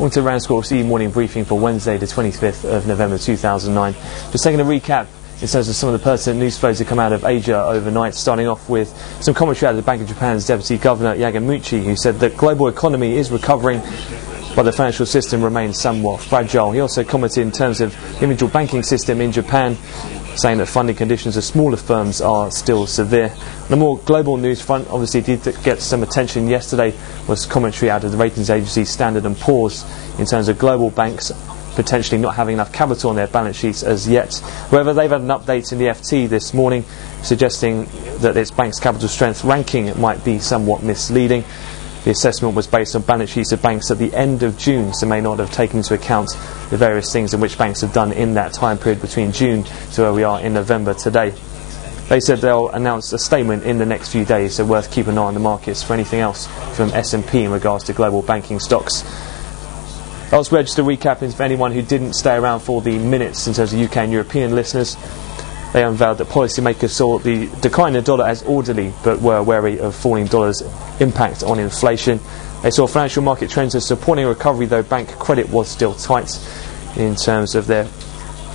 On to RANsquawk's morning briefing for Wednesday the 25th of November 2009. Just taking a recap in terms of some of the pertinent news flows that come out of Asia overnight, starting off with some commentary out of the Bank of Japan's Deputy Governor Yamaguchi, who said that global economy is recovering but the financial system remains somewhat fragile. He also commented in terms of the individual banking system in Japan, saying that funding conditions of smaller firms are still severe. On a more global news front, obviously did get some attention yesterday, was commentary out of the ratings agency Standard & Poor's in terms of global banks potentially not having enough capital on their balance sheets as yet. However, they've had an update in the FT this morning suggesting that its bank's capital strength ranking might be somewhat misleading. The assessment was based on balance sheets of banks at the end of June, so may not have taken into account the various things in which banks have done in that time period between June to where we are in November today. They said they'll announce a statement in the next few days, so worth keeping an eye on the markets for anything else from S&P in regards to global banking stocks. Elsewhere, just a recap for anyone who didn't stay around for the minutes in terms of UK and European listeners. They unveiled that policymakers saw the decline in the dollar as orderly, but were wary of falling dollar's impact on inflation. They saw financial market trends as supporting a recovery, though bank credit was still tight. In terms of their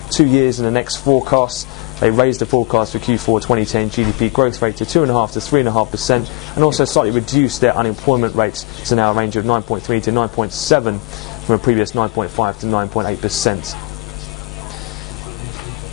2 years and the next forecasts, they raised the forecast for Q4 2010 GDP growth rate to 2.5% to 3.5%, and also slightly reduced their unemployment rates to now a range of 9.3 to 9.7 from a previous 9.5 to 9.8%.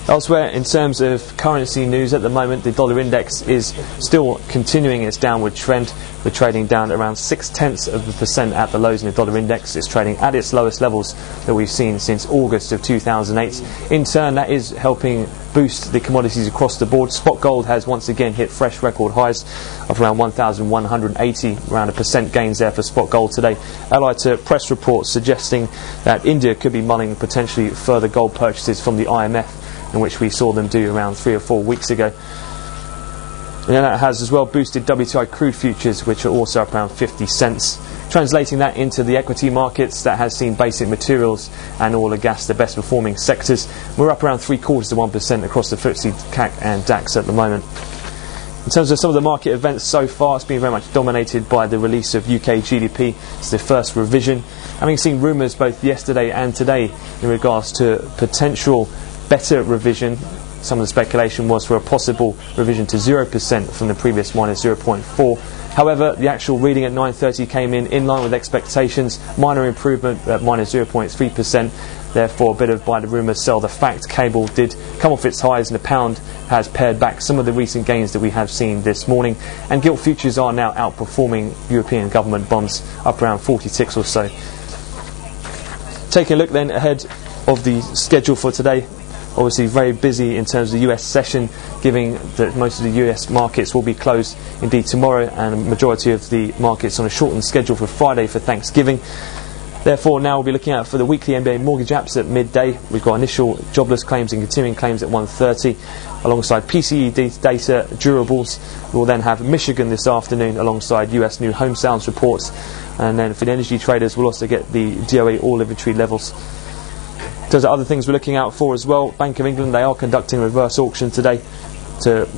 Elsewhere, in terms of currency news at the moment, the dollar index is still continuing its downward trend. We're trading down around 0.6% at the lows in the dollar index. It's trading at its lowest levels that we've seen since August of 2008. In turn, that is helping boost the commodities across the board. Spot gold has once again hit fresh record highs of around 1,180, around a percent gains there for spot gold today, allied to press reports suggesting that India could be mulling potentially further gold purchases from the IMF, in which we saw them do around 3 or 4 weeks ago. And that has as well boosted WTI crude futures, which are also up around 50 cents. Translating that into the equity markets, that has seen basic materials and oil and gas the best performing sectors. We're up around 0.75% across the FTSE, CAC and DAX at the moment. In terms of some of the market events so far, it's been very much dominated by the release of UK GDP. It's the first revision. Having seen rumours both yesterday and today in regards to potential better revision, some of the speculation was for a possible revision to 0% from the previous minus 0.4. However, the actual reading at 9:30 came in line with expectations, minor improvement at minus 0.3%. Therefore, a bit of buy the rumours, sell the fact cable did come off its highs, and the pound has pared back some of the recent gains that we have seen this morning. And gilt futures are now outperforming European government bonds, up around 46 or so. Taking a look then ahead of the schedule for today. Obviously very busy in terms of the US session, given that most of the US markets will be closed indeed tomorrow, and a majority of the markets on a shortened schedule for Friday for Thanksgiving. Therefore, now we'll be looking out for the weekly NBA mortgage apps at midday. We've got initial jobless claims and continuing claims at 1:30, alongside PCE data, durables. We'll then have Michigan this afternoon alongside US new home sales reports, and then for the energy traders we'll also get the DOE oil inventory levels. There's other things we're looking out for as well. Bank of England, they are conducting a reverse auction today to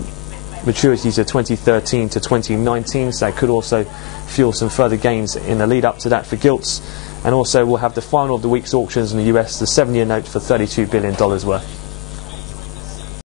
maturities of 2013 to 2019, so that could also fuel some further gains in the lead up to that for gilts. And also we'll have the final of the week's auctions in the US, the 7-year note for $32 billion worth.